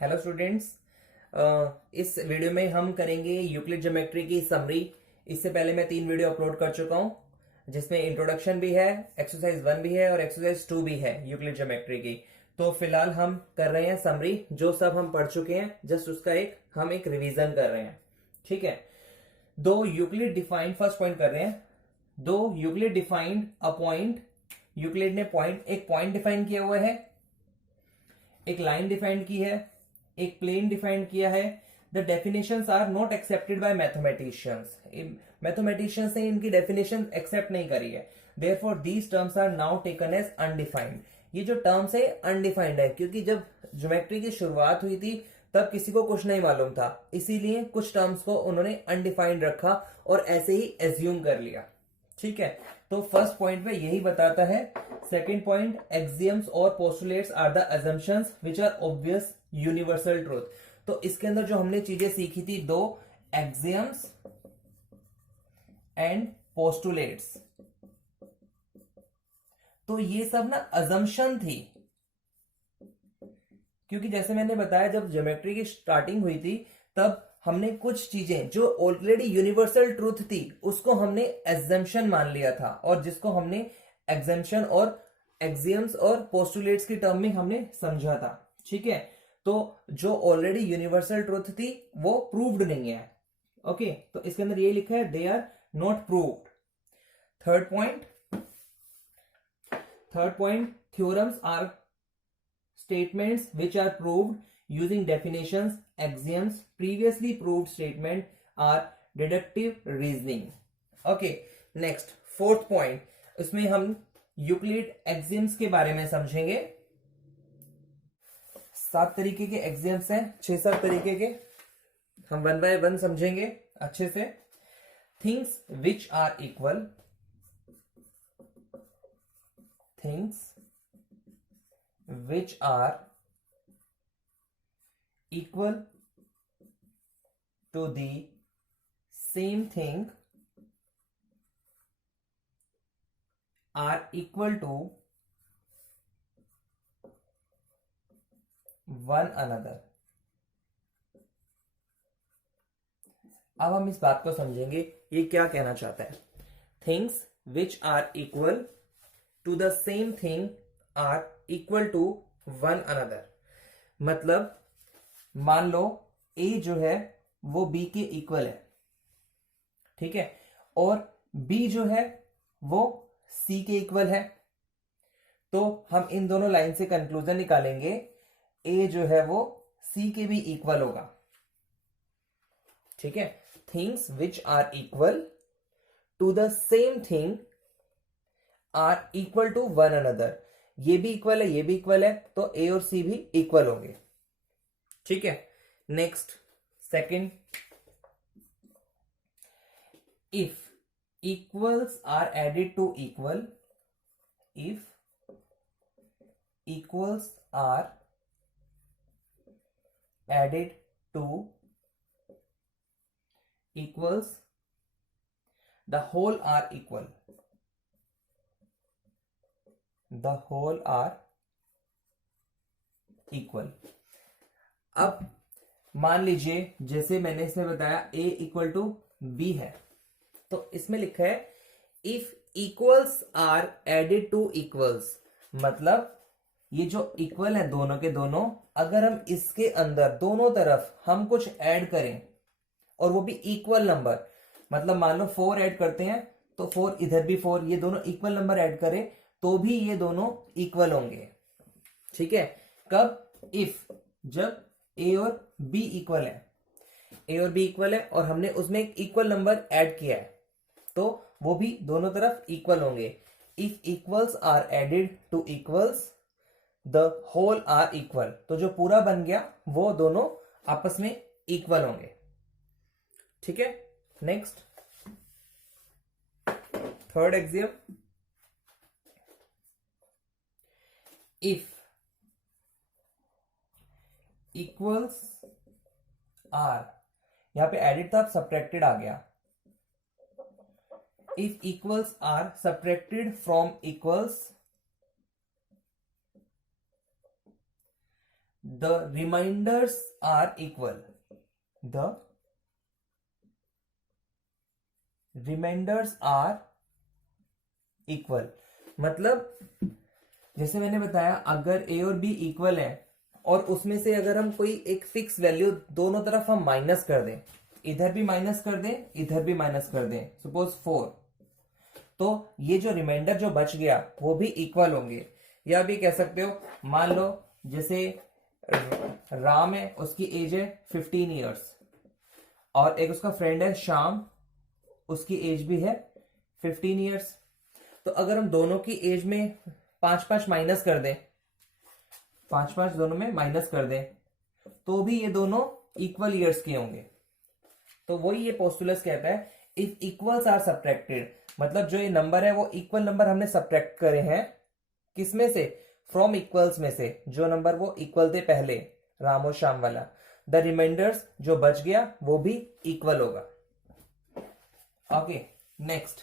Hello students. इस video में हम करेंगे यूक्लिड ज्योमेट्री की समरी। इससे पहले मैं 3 वीडियो अपलोड कर चुका हूं जिसमें इंट्रोडक्शन भी है, एक्सरसाइज 1 भी है और एक्सरसाइज 2 भी है यूक्लिड ज्योमेट्री की। तो फिलहाल हम कर रहे हैं समरी, जो सब हम पढ़ चुके हैं जस्ट उसका हम एक रिवीजन कर रहे हैं। ठीक है, दो यूक्लिड डिफाइंड, फर्स्ट पॉइंट कर रहे हैं। दो Euclid defined a point, Euclid ने एक पॉइंट डिफाइन किया हुआ है, एक लाइन डिफाइन की है, एक प्लेन डिफाइन किया है। The definitions are not accepted by mathematicians. Mathematicians ने इनकी डेफिनेशन एक्सेप्ट नहीं करी है। Therefore these terms are now taken as undefined. ये जो टर्म्स है अनडिफाइंड है, क्योंकि जब ज्योमेट्री की शुरुआत हुई थी तब किसी को कुछ नहीं मालूम था, इसीलिए कुछ टर्म्स को उन्होंने अनडिफाइंड रखा और ऐसे ही एज्यूम कर लिया। ठीक है, तो फर्स्ट पॉइंट में यही बताता है। सेकंड पॉइंट, एक्सियम्स और postulates are the assumptions which are obvious universal truth. तो इसके अंदर जो हमने चीजें सीखी थी, दो एक्सियम्स एंड पोस्टुलेट्स, तो ये सब ना अजम्पशन थी। क्योंकि जैसे मैंने बताया, जब ज्योमेट्री की स्टार्टिंग हुई थी तब हमने कुछ चीजें जो ऑलरेडी यूनिवर्सल ट्रूथ थी उसको हमने एग्जम्पशन मान लिया था, और जिसको हमने एग्जम्पशन और एक्सियम्स और पोस्टुलेट्स की टर्म में हमने समझा था। ठीक है, तो जो ऑलरेडी यूनिवर्सल ट्रूथ थी वो प्रूव्ड नहीं है। ओके, तो इसके अंदर ये लिखा है, they are not proved. Third point, theorems are statements which are proved using definitions, axioms. Previously proved statement are deductive reasoning. Okay, next fourth point, उसमें हम यूक्लिड एक्सियम्स के बारे में समझेंगे। 7 तरीके के एक्सियम्स हैं, 6-7 तरीके के, हम वन बाय वन समझेंगे अच्छे से। Things which are equal, things which are equal to the same thing are equal to one another। अब हम इस बात को समझेंगे, ये क्या कहना चाहता है। Things which are equal to the same thing are equal to one another. मतलब मान लो ए जो है वो बी के इक्वल है, ठीक है, और बी जो है वो सी के इक्वल है। तो हम इन दोनों लाइन से कंक्लूजन निकालेंगे, ए जो है वो सी के भी इक्वल होगा। ठीक है, things which are equal to the same thing are equal to one another. ये भी इक्वल है, ये भी इक्वल है, तो ए और सी भी इक्वल होंगे। ठीक है, next second, if equals are added to equal, if equals are added to equals, the whole are equal, the whole are equal. अब मान लीजिए जैसे मैंने इसमें बताया a इक्वल टू बी है, तो इसमें लिखा है if equals are added to equals. मतलब ये जो इक्वल है दोनों के दोनों, अगर हम इसके अंदर दोनों तरफ हम कुछ ऐड करें और वो भी इक्वल नंबर, मतलब मान लो 4 ऐड करते हैं तो 4 इधर भी 4, ये दोनों इक्वल नंबर ऐड करें तो भी ये दोनों इक्वल होंगे। ठीक है, कब? इफ, जब ए और बी इक्वल है, ए और बी इक्वल है और हमने उसमें एक इक्वल नंबर ऐड किया है तो वो भी दोनों तरफ इक्वल होंगे। If equals are added to equals, the whole are equal. तो जो पूरा बन गया वो दोनों आपस में इक्वल होंगे। ठीक है, next third axiom, if equals are, यहां पे एडिड था, अब सब्ट्रैक्टेड आ गया। If equals are subtracted from equals, the remainders are equal, the remainders are equal. मतलब जैसे मैंने बताया, अगर ए और बी इक्वल है और उसमें से अगर हम कोई एक फिक्स वैल्यू दोनों तरफ हम माइनस कर दें, इधर भी माइनस कर दें, इधर भी माइनस कर दें, सपोज 4, तो ये जो रिमाइंडर जो बच गया वो भी इक्वल होंगे। या भी कह सकते हो, मान लो जैसे राम है, उसकी एज है 15 ईयर्स, और एक उसका फ्रेंड है श्याम, उसकी एज भी है 15 ईयर्स। तो अगर हम दोनों की एज में 5-5 माइनस कर दें, 5-5 दोनों में माइनस कर दें, तो भी ये दोनों इक्वल ईयर्स के होंगे। तो वही ये पोस्टुलस कहता है, इफ इक्वल्स आर सब्ट्रैक्टेड, मतलब जो ये नंबर है वो इक्वल नंबर हमने सब्ट्रैक्ट करे हैं, किसमें से? फ्रॉम इक्वल्स में से, जो नंबर वो इक्वल थे पहले, राम और श्याम वाला, द रिमाइंडर्स जो बच गया वो भी इक्वल होगा। Okay, next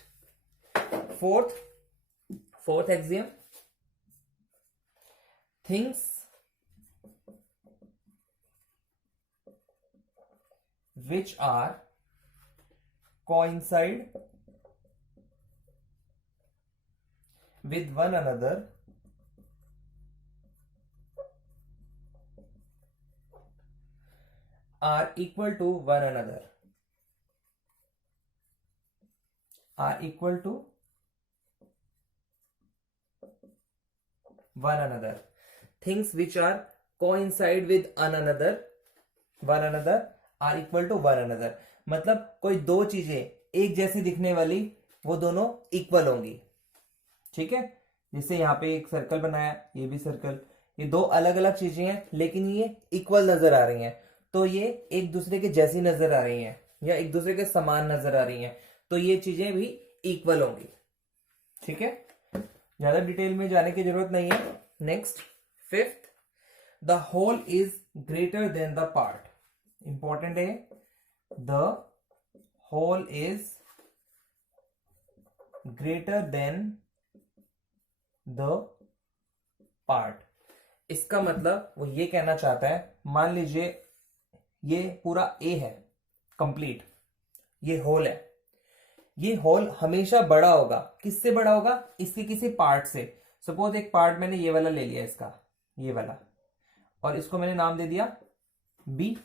fourth axiom, things which are coincide with one another are equal to one another, are equal to one another, things which are coincide with one another are equal to one another। मतलब कोई दो चीजें एक जैसी दिखने वाली, वो दोनों इक्वल होंगी। ठीक है, जैसे यहाँ पे एक सर्कल बनाया, ये भी सर्कल, ये दो अलग अलग चीजें हैं लेकिन ये इक्वल नजर आ रही हैं, तो ये एक दूसरे के जैसी नजर आ रही हैं या एक दूसरे के समान नजर आ रही हैं, तो ये चीजें भी इक्वल होंगी। ठीक है, ज्यादा डिटेल में जाने की जरूरत नहीं है। Next, fifth, the whole is greater than the part. Important है, the whole is greater than the part. इसका मतलब वो ये कहना चाहता है, मान लीजिए ये पूरा ए है कंप्लीट, ये होल है, ये होल हमेशा बड़ा होगा। किससे बड़ा होगा? इसके किसी पार्ट से। सपोज एक पार्ट मैंने ये वाला ले लिया, इसका ये वाला, और इसको मैंने नाम दे दिया बी,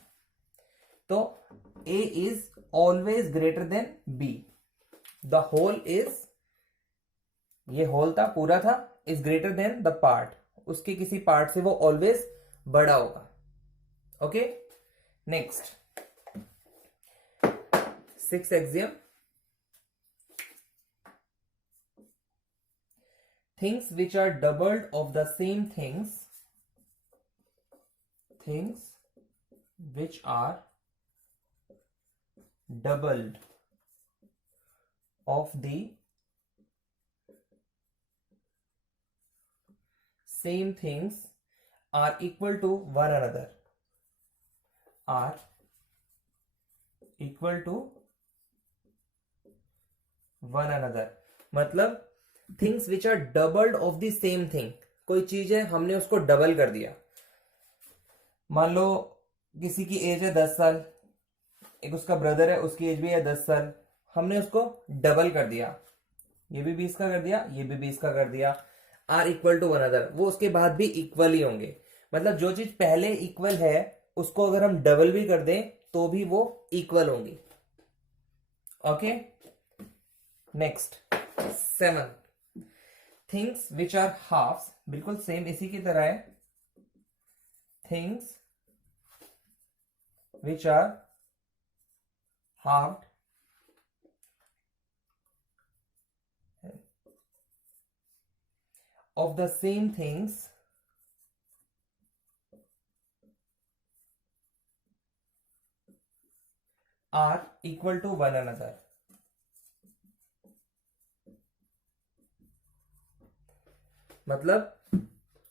तो A is always greater than B. The whole is, ये होल था, पूरा था, is greater than the part, उसके किसी पार्ट से वो ऑलवेज बड़ा होगा। Okay, next, sixth axiom, things which are doubled of the same things which are doubled of the same things are equal to one another, are equal to one another। मतलब things which are doubled of the same thing, कोई चीज है हमने उसको double कर दिया। मान लो किसी की एज है 10 साल, एक उसका ब्रदर है, उसकी एज भी है 10 साल, हमने उसको डबल कर दिया, ये भी 20 का कर दिया, ये भी 20 का कर दिया। Are equal to one other, वो उसके बाद भी इक्वल ही होंगे। मतलब जो चीज पहले इक्वल है उसको अगर हम डबल भी कर दें तो भी वो इक्वल होंगी। Okay, next, 7, things which are halves, बिल्कुल सेम इसी की तरह है, things which are halved of the same things are equal to one another। मतलब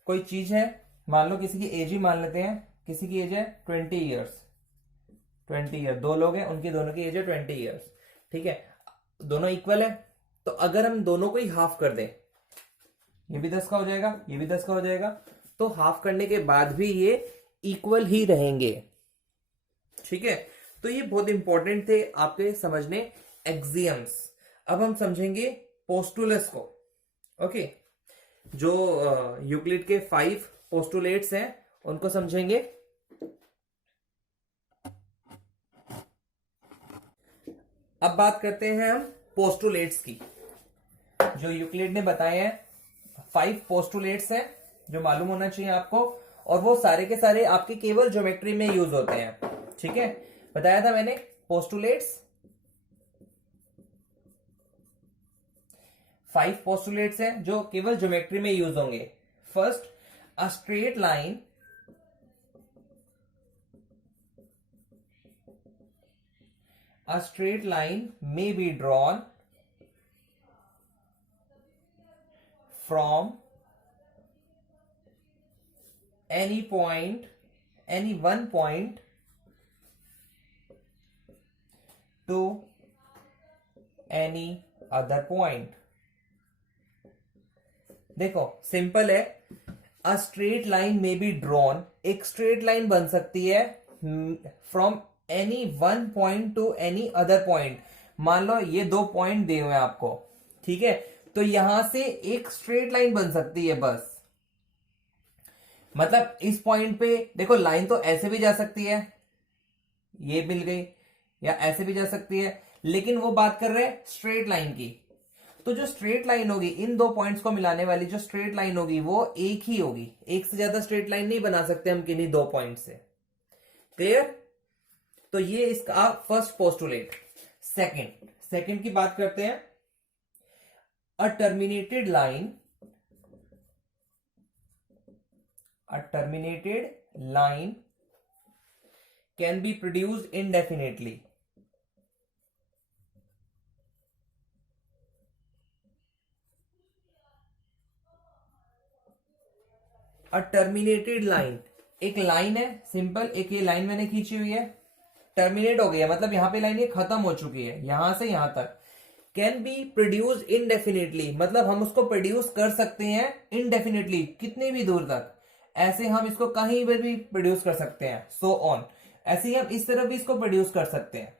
कोई चीज है, मान लो किसी की एज ही मान लेते हैं, किसी की एज है 20 ईयर्स, 20 ईयर, दो लोग हैं, उनकी दोनों की एज है 20 ईयर्स। ठीक है, दोनों इक्वल है, तो अगर हम दोनों को ही हाफ कर दें, ये भी 10 का हो जाएगा, ये भी 10 का हो जाएगा, तो हाफ करने के बाद भी ये इक्वल ही रहेंगे। ठीक है, तो ये बहुत इंपॉर्टेंट थे आपके समझने एक्सियम्स। अब हम समझेंगे पोस्टुलस को। ओके, जो यूक्लिड के 5 पोस्टुलेट्स हैं उनको समझेंगे। अब बात करते हैं हम पोस्टुलेट्स की, जो यूक्लिड ने बताए हैं। 5 पोस्टुलेट्स हैं जो मालूम होना चाहिए आपको, और वो सारे के सारे आपके केवल ज्योमेट्री में यूज होते हैं। ठीक है, बताया था मैंने पोस्टुलेट्स, 5 पोस्टुलेट्स हैं जो केवल ज्योमेट्री में यूज होंगे। First, a straight line may be drawn from any one point to any other point। देखो सिंपल है, अ स्ट्रेट लाइन में बी ड्रॉन, एक स्ट्रेट लाइन बन सकती है from any one point two any other point. मान लो ये 2 point दिए हुए हैं आपको, ठीक है, तो यहां से एक स्ट्रेट लाइन बन सकती है बस। मतलब इस पॉइंट पे देखो, लाइन तो ऐसे भी जा सकती है, ये मिल गई, या ऐसे भी जा सकती है, लेकिन वो बात कर रहे हैं स्ट्रेट लाइन की। तो जो स्ट्रेट लाइन होगी, इन 2 पॉइंट्स को मिलाने वाली जो स्ट्रेट लाइन होगी वो एक ही होगी, एक से ज्यादा स्ट्रेट लाइन नहीं बना सकते हम किन्हीं 2 पॉइंट से। क्लियर? तो ये इसका फर्स्ट पोस्टुलेट। सेकंड की बात करते हैं। A terminated line can be produced indefinitely। A terminated line, एक लाइन है सिंपल, एक ये लाइन मैंने खींची हुई है, टर्मिनेट हो गई है, मतलब यहां पे लाइन ये खत्म हो चुकी है यहां से यहां तक। कैन बी प्रोड्यूस इनडेफिनेटली, मतलब हम उसको प्रोड्यूस कर सकते हैं इनडेफिनेटली, कितनी भी दूर तक। ऐसे हम इसको कहीं पर भी प्रोड्यूस कर सकते हैं, सो ऑन। ऐसे ही हम इस तरह भी इसको प्रोड्यूस कर सकते हैं।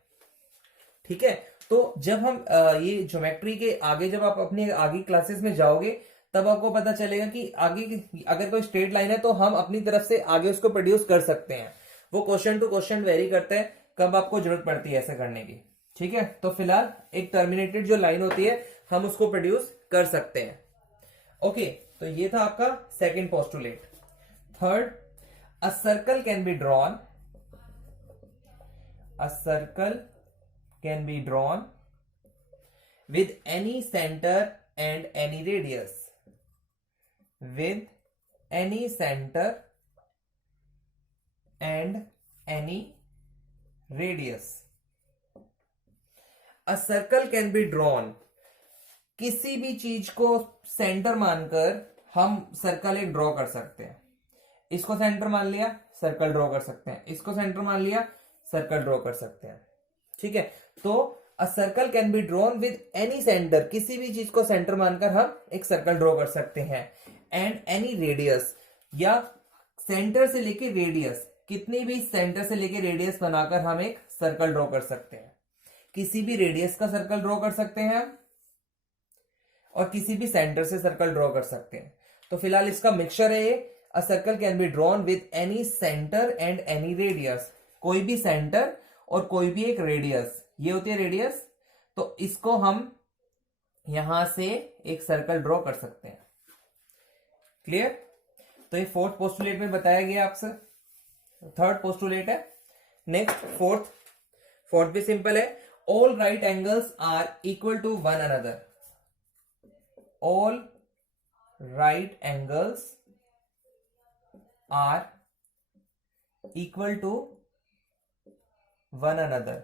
ठीक है, तो जब हम ये ज्योमेट्री के आगे, जब आप अपने आगे क्लासेस में जाओगे तब आपको पता चलेगा कि आगे अगर कोई स्ट्रेट लाइन है तो हम अपनी तरफ से आगे उसको प्रोड्यूस कर सकते हैं। वो क्वेश्चन टू क्वेश्चन वेरी करता है कब आपको जरूरत पड़ती है ऐसा करने की। ठीक है, तो फिलहाल एक टर्मिनेटेड जो लाइन होती है हम उसको प्रोड्यूस कर सकते हैं। ओके, तो ये था आपका second postulate. Third, a circle can be drawn, with any center and any radius, with any center and any radius। A circle can be drawn, किसी भी चीज को सेंटर मानकर हम सर्कल एक ड्रॉ कर सकते हैं। इसको सेंटर मान लिया, सर्कल ड्रॉ कर सकते हैं, इसको सेंटर मान लिया, सर्कल ड्रॉ कर सकते हैं। ठीक है, तो a circle can be drawn with any centre, किसी भी चीज को सेंटर मानकर हम एक सर्कल ड्रॉ कर सकते हैं। एंड एनी रेडियस, या सेंटर से लेके रेडियस, कितनी भी सेंटर से लेके रेडियस बनाकर हम एक सर्कल ड्रॉ कर सकते हैं। किसी भी रेडियस का सर्कल ड्रॉ कर सकते हैं हम, और किसी भी सेंटर से सर्कल ड्रॉ कर सकते हैं। तो फिलहाल इसका मिक्सचर है ये। A circle can be drawn with any centre and any radius, कोई भी सेंटर और कोई भी एक रेडियस, ये होती है रेडियस। तो इसको हम यहां से एक सर्कल ड्रॉ कर सकते हैं। क्लियर? तो ये फोर्थ पोस्टुलेट में बताया गया आपसे, थर्ड पोस्टुलेट है। नेक्स्ट फोर्थ भी सिंपल है। All right angles are equal to one another, all right angles are equal to one another।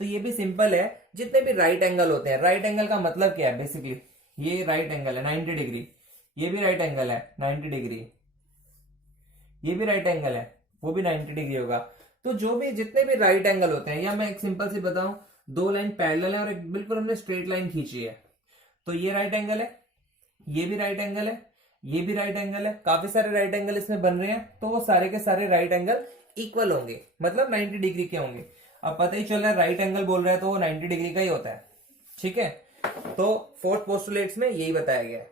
तो ये भी सिंपल है, जितने भी राइट एंगल होते हैं, राइट एंगल का मतलब क्या है बेसिकली, ये राइट एंगल है 90 डिग्री, ये भी राइट एंगल है 90 डिग्री, ये भी राइट एंगल है, वो भी 90 डिग्री होगा। तो जो भी जितने भी राइट एंगल होते हैं, या मैं एक सिंपल सी बताऊं, 2 लाइन पैरेलल है और एक बिल्कुल हमने स्ट्रेट लाइन खींची है, तो ये राइट एंगल है, ये भी राइट एंगल है, ये भी राइट एंगल है, काफी सारे राइट एंगल इसमें बन रहे हैं, तो वो सारे के सारे राइट एंगल इक्वल होंगे, मतलब 90 डिग्री के होंगे। अब पता ही चल रहा है राइट एंगल बोल रहा है तो वो 90 डिग्री का ही होता है। ठीक है, तो फोर्थ पोस्टुलेट्स में यही बताया गया है।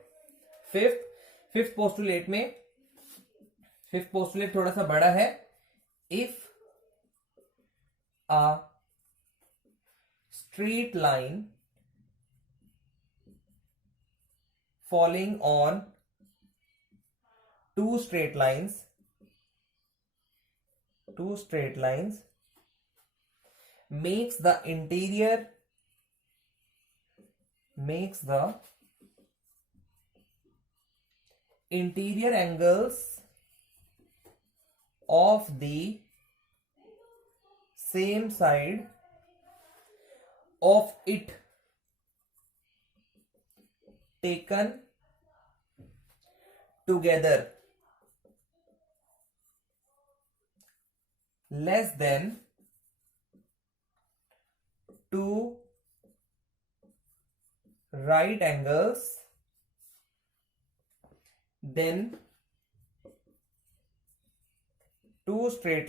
फिफ्थ पोस्टुलेट थोड़ा सा बड़ा है। If a straight line falling on two straight lines makes the interior angles of the same side of it taken together less than two right angles, then two straight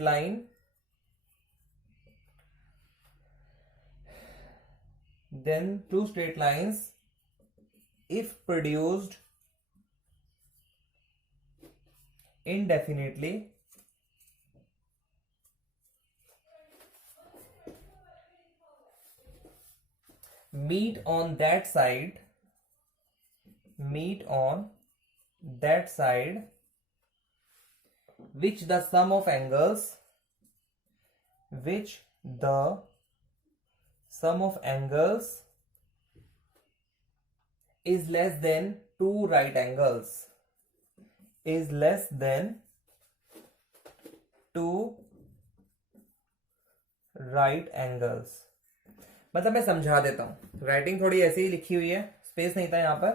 lines if produced indefinitely meet on that side which the sum of angles is less than two right angles, मतलब मैं समझा देता हूं, writing थोड़ी ऐसी ही लिखी हुई है, स्पेस नहीं था यहां पर,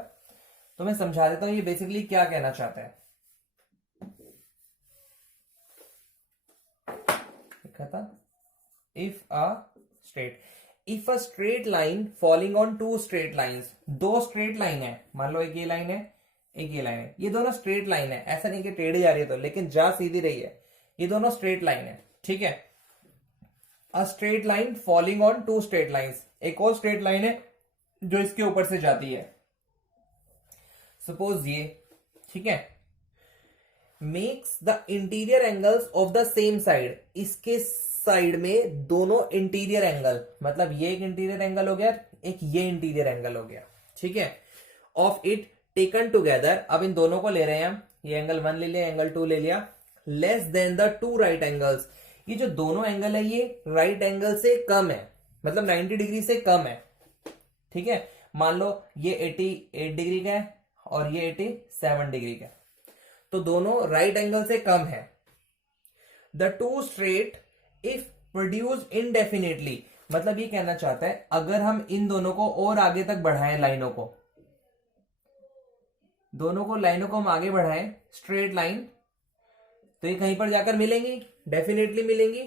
तो मैं समझा देता हूं ये बेसिकली क्या कहना चाहता है। लिखा था if a straight line falling on two straight lines, दो स्ट्रेट लाइन है, मान लो एक ये लाइन है एक ये लाइन है, ये दोनों स्ट्रेट लाइन है, ऐसा नहीं कि टेढ़ी जा रही है तो, लेकिन जा सीधी रही है, ये दोनों स्ट्रेट लाइन है। ठीक है, a straight line falling on two straight lines, एक और स्ट्रेट लाइन है जो इसके ऊपर से जाती है, सपोज ये। ठीक है, makes the interior angles of the same side, इसके साइड में दोनों इंटीरियर एंगल, मतलब ये एक इंटीरियर एंगल हो गया, एक ये इंटीरियर एंगल हो गया। ठीक है, ऑफ इट टेकन टुगेदर, अब इन दोनों को ले रहे हैं हम, ये एंगल 1 ले लिया, एंगल 2 ले लिया, less than the two right angles, ये जो दोनों एंगल है ये राइट एंगल से कम है, मतलब 90 डिग्री से कम है। ठीक है, मान लो ये 88 डिग्री का है और ये 87 डिग्री का, तो दोनों राइट एंगल से कम है। The two straight if produce indefinitely, मतलब ये कहना चाहता है अगर हम इन दोनों को और आगे तक बढ़ाएं, लाइनों को हम आगे बढ़ाएं, स्ट्रेट लाइन, तो ये कहीं पर जाकर मिलेंगी, डेफिनेटली मिलेंगी।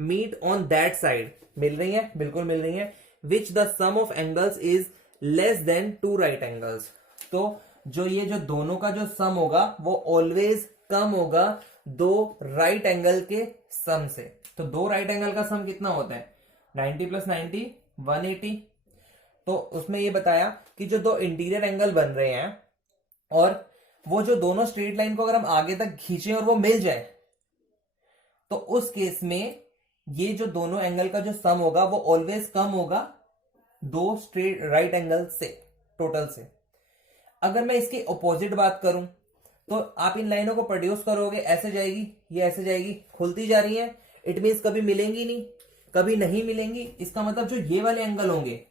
मीट ऑन दैट साइड, मिल रही है, बिल्कुल मिल रही है, which the sum of angles is less than two right angles, तो जो दोनों का जो सम होगा वो ऑलवेज कम होगा दो राइट एंगल के सम से। तो दो राइट एंगल का सम कितना होता है, 90 + 90 180। तो उसमें ये बताया कि जो दो इंटीरियर एंगल बन रहे हैं और वो जो दोनों स्ट्रेट लाइन को अगर हम आगे तक खींचे और वो मिल जाए, तो उस केस में ये जो दोनों एंगल का जो सम होगा वो ऑलवेज कम होगा दो स्ट्रेट राइट एंगल से, टोटल से। अगर मैं इसकी ऑपोजिट बात करूं तो आप इन लाइनों को प्रोड्यूस करोगे, ऐसे जाएगी, ये ऐसे जाएगी, खुलती जा रही है, इट मीन्स कभी मिलेंगी नहीं, कभी नहीं मिलेंगी। इसका मतलब जो ये वाले एंगल होंगे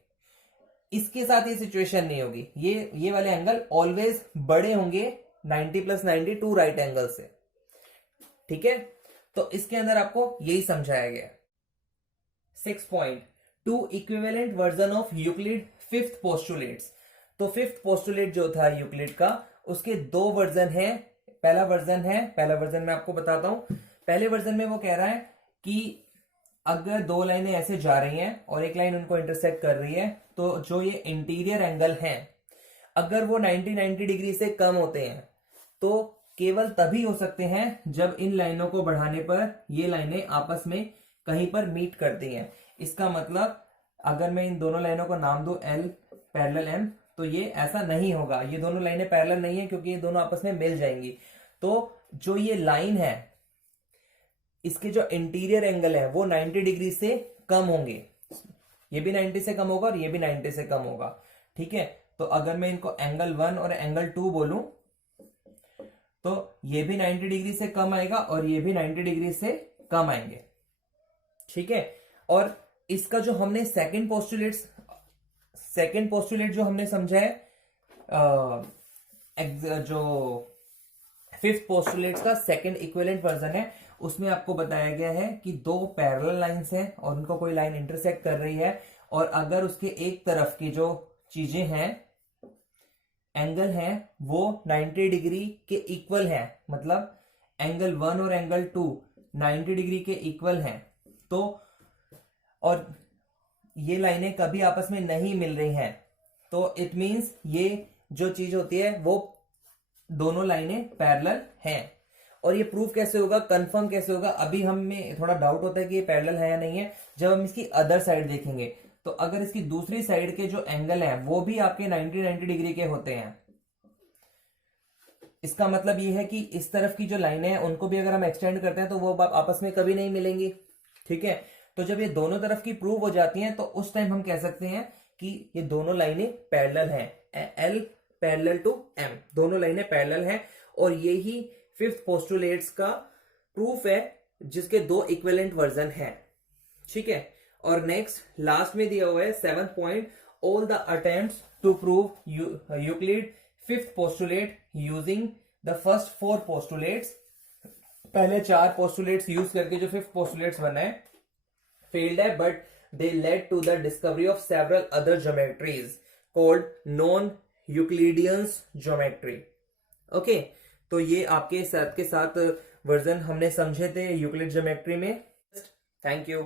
इसके साथ ये सिचुएशन नहीं होगी, ये वाले एंगल ऑलवेज बड़े होंगे 90 + 90 टू राइट एंगल से। ठीक है, तो इसके अंदर आपको यही समझाया गया। 6 point, two equivalent version of Euclid fifth postulates. तो फिफ्थ पोस्टुलेट जो था यूक्लिड का, उसके दो वर्जन है। पहला वर्जन मैं आपको बताता हूं। पहले वर्जन में वो कह रहा है कि अगर दो लाइनें ऐसे जा रही हैं और एक लाइन उनको इंटरसेक्ट कर रही है, तो जो ये इंटीरियर एंगल हैं अगर वो 90 डिग्री से कम होते हैं तो केवल तभी हो सकते हैं जब इन लाइनों को बढ़ाने पर ये लाइनें आपस में कहीं पर मीट करती हैं। इसका मतलब अगर मैं इन दोनों लाइनों को नाम दूं L पैरेलल M, तो ये ऐसा नहीं होगा, ये दोनों लाइनें पैरेलल नहीं है क्योंकि ये दोनों आपस में मिल जाएंगी। तो जो ये लाइन है इसके जो इंटीरियर एंगल है वो 90 डिग्री से कम होंगे, ये भी 90 से कम होगा और ये भी 90 से कम होगा, ठीक है। तो अगर मैं इनको एंगल 1 और एंगल 2 बोलूं तो ये भी 90 डिग्री से कम आएगा और ये भी 90 डिग्री से कम आएंगे, ठीक है। और इसका जो हमने सेकंड पोस्टुलेट जो हमने समझा है, जो फिफ्थ पोस्टुलेट का सेकंड इक्विवेलेंट वर्जन है, उसमें आपको बताया गया है कि दो पैरेलल लाइंस हैं और उनको कोई लाइन इंटरसेक्ट कर रही है, और अगर उसके एक तरफ की जो चीजें हैं, एंगल हैं, वो 90 डिग्री के इक्वल हैं, मतलब एंगल 1 और एंगल 2 90 डिग्री के इक्वल हैं, तो और ये लाइनें कभी आपस में नहीं मिल रही हैं, तो इट मींस ये जो चीज होती है वो दोनों लाइनें पैरेलल हैं। और ये प्रूफ कैसे होगा, कंफर्म कैसे होगा, अभी हमें थोड़ा डाउट होता है कि ये पैरेलल है या नहीं है जब हम इसकी अदर साइड देखेंगे। तो अगर इसकी दूसरी साइड के जो एंगल हैं वो भी आपके 90 डिग्री के होते हैं, इसका मतलब ये है कि इस तरफ की जो लाइनें हैं उनको भी अगर हम एक्सटेंड करते हैं तो वो आपस में कभी नहीं मिलेंगी, ठीक है। तो जब ये दोनों तरफ की प्रूव हो जाती हैं तो उस टाइम हम कह सकते हैं कि ये दोनों लाइनें पैरेलल हैं, L पैरेलल टू M, दोनों लाइनें पैरेलल हैं। और यही फिफ्थ पोस्टुलेट्स का प्रूफ है जिसके दो इक्विवेलेंट वर्जन हैं, ठीक है। और नेक्स्ट लास्ट में दिया हुआ है 7th point, all the attempts to prove Euclid fifth postulate using the first 4 postulates, पहले 4 पोस्टुलेट्स यूज करके जो फिफ्थ पोस्टुलेट्स बना है failed है, but they led to the discovery of several other geometries called non-Euclidean geometry. Okay, तो ये आपके साथ के साथ वर्जन हमने समझे थे यूक्लिड ज्योमेट्री में। Thank you.